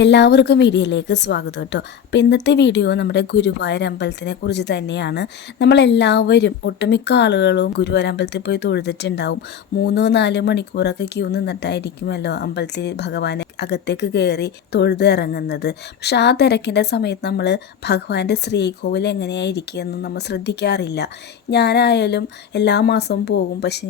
എല്ലാവർക്കും വീഡിയോയിലേക്ക് സ്വാഗതം കേട്ടോ. അപ്പോൾ ഇന്നത്തെ വീഡിയോ നമ്മുടെ ഗുരുവായൂർ അമ്പലത്തിനെ കുറിച്ച് തന്നെയാണ്. നമ്മളെല്ലാവരും ഒട്ടുമിക്ക ആളുകളും ഗുരുവായൂർ അമ്പലത്തിൽ പോയി തൊഴുതിട്ടുണ്ടാവും. 3-4 മണിക്കൂറൊക്കെ ക്യൂ നിന്നിട്ടായിരിക്കുമല്ലോ അമ്പലത്തിൽ ഭഗവാനെ അകത്തേക്ക് കയറി തൊഴുത് ഇറങ്ങുന്നത്. പക്ഷെ ആ തിരക്കിൻ്റെ സമയത്ത് നമ്മൾ ഭഗവാന്റെ ശ്രീകോവിൽ എങ്ങനെയായിരിക്കുമെന്ന് നമ്മൾ ശ്രദ്ധിക്കാറില്ല. ഞാനായാലും എല്ലാ മാസവും പോകും, പക്ഷെ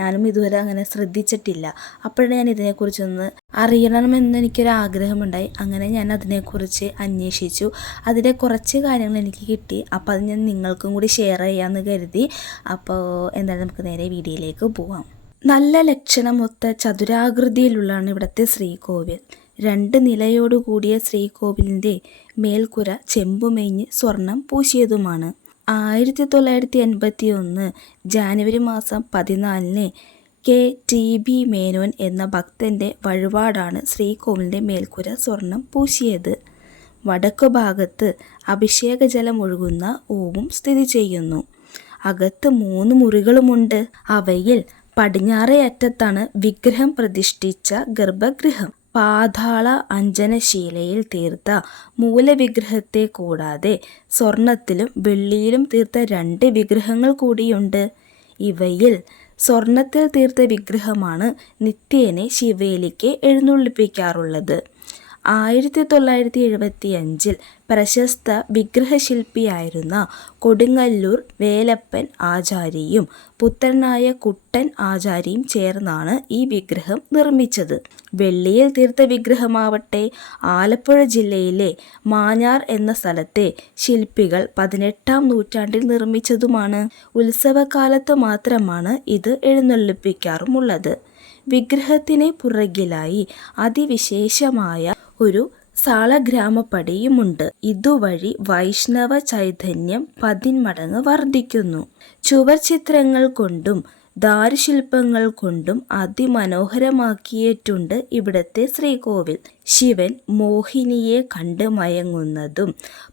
ഞാനും ഇതുവരെ അങ്ങനെ ശ്രദ്ധിച്ചിട്ടില്ല. അപ്പോഴാണ് ഞാൻ ഇതിനെക്കുറിച്ചൊന്ന് അറിയണമെന്ന് എനിക്കൊരാഗ്രഹമുണ്ടായി. അങ്ങനെ ഞാൻ അതിനെക്കുറിച്ച് അന്വേഷിച്ചു. അതിൻ്റെ കുറച്ച് കാര്യങ്ങൾ എനിക്ക് കിട്ടി. അപ്പോൾ അത് ഞാൻ നിങ്ങൾക്കും കൂടി ഷെയർ ചെയ്യാമെന്ന് കരുതി. അപ്പോൾ എന്തായാലും നമുക്ക് നേരെ വീഡിയോയിലേക്ക് പോവാം. നല്ല ലക്ഷണമൊത്ത ചതുരാകൃതിയിലുള്ളതാണ് ഇവിടുത്തെ ശ്രീകോവിൽ. 2 നിലയോടുകൂടിയ ശ്രീകോവിലിൻ്റെ മേൽക്കുര ചെമ്പുമേഞ്ഞ് സ്വർണം പൂശിയതുമാണ്. 1981 ജാനുവരി മാസം 14 KTB മേനോൻ എന്ന ഭക്തൻ്റെ വഴിപാടാണ് ശ്രീകോവിലിൻ്റെ മേൽക്കുര സ്വർണം പൂശിയത്. വടക്കു ഭാഗത്ത് അഭിഷേക ജലം ഒഴുകുന്ന ഓവും സ്ഥിതി ചെയ്യുന്നു. അകത്ത് 3 മുറികളുമുണ്ട്. അവയിൽ പടിഞ്ഞാറേ അറ്റത്താണ് വിഗ്രഹം പ്രതിഷ്ഠിച്ച ഗർഭഗൃഹം. പാതാള അഞ്ജനശീലയിൽ തീർത്ത മൂലവിഗ്രഹത്തെ കൂടാതെ സ്വർണത്തിലും വെള്ളിയിലും തീർത്ത 2 വിഗ്രഹങ്ങൾ കൂടിയുണ്ട്. ഇവയിൽ സ്വർണത്തിൽ തീർത്ത വിഗ്രഹമാണ് നിത്യേനെ ശിവേലിക്ക് എഴുന്നള്ളിപ്പിക്കാറുള്ളത്. 1975 പ്രശസ്ത വിഗ്രഹശില്പിയായിരുന്ന കൊടുങ്ങല്ലൂർ വേലപ്പൻ ആചാര്യയും പുത്രനായ കുട്ടൻ ആചാര്യയും ചേർന്നാണ് ഈ വിഗ്രഹം നിർമ്മിച്ചത്. വെള്ളിയിൽ തീർത്ത വിഗ്രഹമാവട്ടെ ആലപ്പുഴ ജില്ലയിലെ മാഞ്ഞാർ എന്ന സ്ഥലത്തെ ശില്പികൾ 18-ാം നൂറ്റാണ്ടിൽ നിർമ്മിച്ചതുമാണ്. ഉത്സവകാലത്ത് മാത്രമാണ് ഇത് എഴുന്നള്ളിപ്പിക്കാറുമുള്ളത്. വിഗ്രഹത്തിന് പുറകിലായി അതിവിശേഷമായ ഒരു സാളഗ്രാമപ്പടിയുമുണ്ട്. ഇതുവഴി വൈഷ്ണവ ചൈതന്യം 10 മടങ്ങ് വർദ്ധിക്കുന്നു. ചുവർ ചിത്രങ്ങൾ കൊണ്ടും ദാരുശില്പങ്ങൾ കൊണ്ടും അതിമനോഹരമാക്കിയിട്ടുണ്ട് ഇവിടുത്തെ ശ്രീകോവിൽ. ശിവൻ മോഹിനിയെ കണ്ട് മയങ്ങുന്നതും,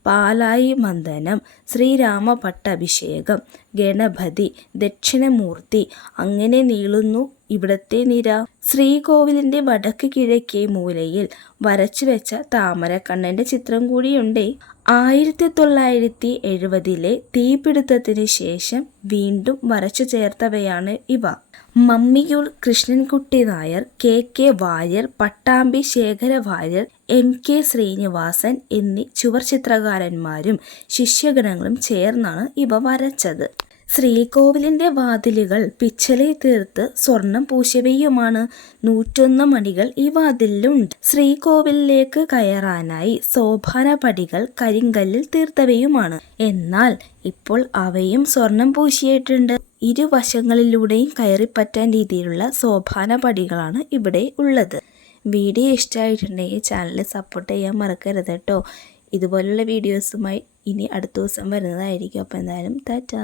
പാലായി മന്ദനം, ശ്രീരാമ പട്ടാഭിഷേകം, ഗണപതി, ദക്ഷിണമൂർത്തി, അങ്ങനെ നീളുന്നു ഇവിടത്തെ നിര. ശ്രീകോവിലിൻ്റെ വടക്ക് കിഴക്കേ മൂലയിൽ വരച്ചു വെച്ച താമരക്കണ്ണൻ്റെ ചിത്രം കൂടിയുണ്ട്. 1970 തീപിടുത്തത്തിന് ശേഷം വീണ്ടും വരച്ചു ചേർത്തവയാണ് ഇവ. മമ്മിയൂർ കൃഷ്ണൻകുട്ടി നായർ, KK വാര്യർ, പട്ടാമ്പി ശേഖര വാര്യർ, MK ശ്രീനിവാസൻ എന്നീ ചുവർ ചിത്രകാരന്മാരും ശിഷ്യഗണങ്ങളും ചേർന്നാണ് ഇവ വരച്ചത്. ശ്രീകോവിലിൻ്റെ വാതിലുകൾ പിച്ചളയിൽ തീർത്ത് സ്വർണം പൂശിയവയുമാണ്. 101 മണികൾ ഈ വാതിലിലുണ്ട്. ശ്രീകോവിലിലേക്ക് കയറാനായി സോപാനപടികൾ കരിങ്കല്ലിൽ തീർത്തവയുമാണ്. എന്നാൽ ഇപ്പോൾ അവയും സ്വർണം പൂശിയിട്ടുണ്ട്. ഇരുവശങ്ങളിലൂടെയും കയറിപ്പറ്റാൻ രീതിയിലുള്ള സോപാനപടികളാണ് ഇവിടെ ഉള്ളത്. വീഡിയോ ഇഷ്ടമായിട്ടുണ്ടെങ്കിൽ ചാനൽ സപ്പോർട്ട് ചെയ്യാൻ മറക്കരുത് കേട്ടോ. ഇതുപോലുള്ള വീഡിയോസുമായി ഇനി അടുത്ത ദിവസം വരുന്നതായിരിക്കും. അപ്പോൾ എന്തായാലും ടാറ്റാ.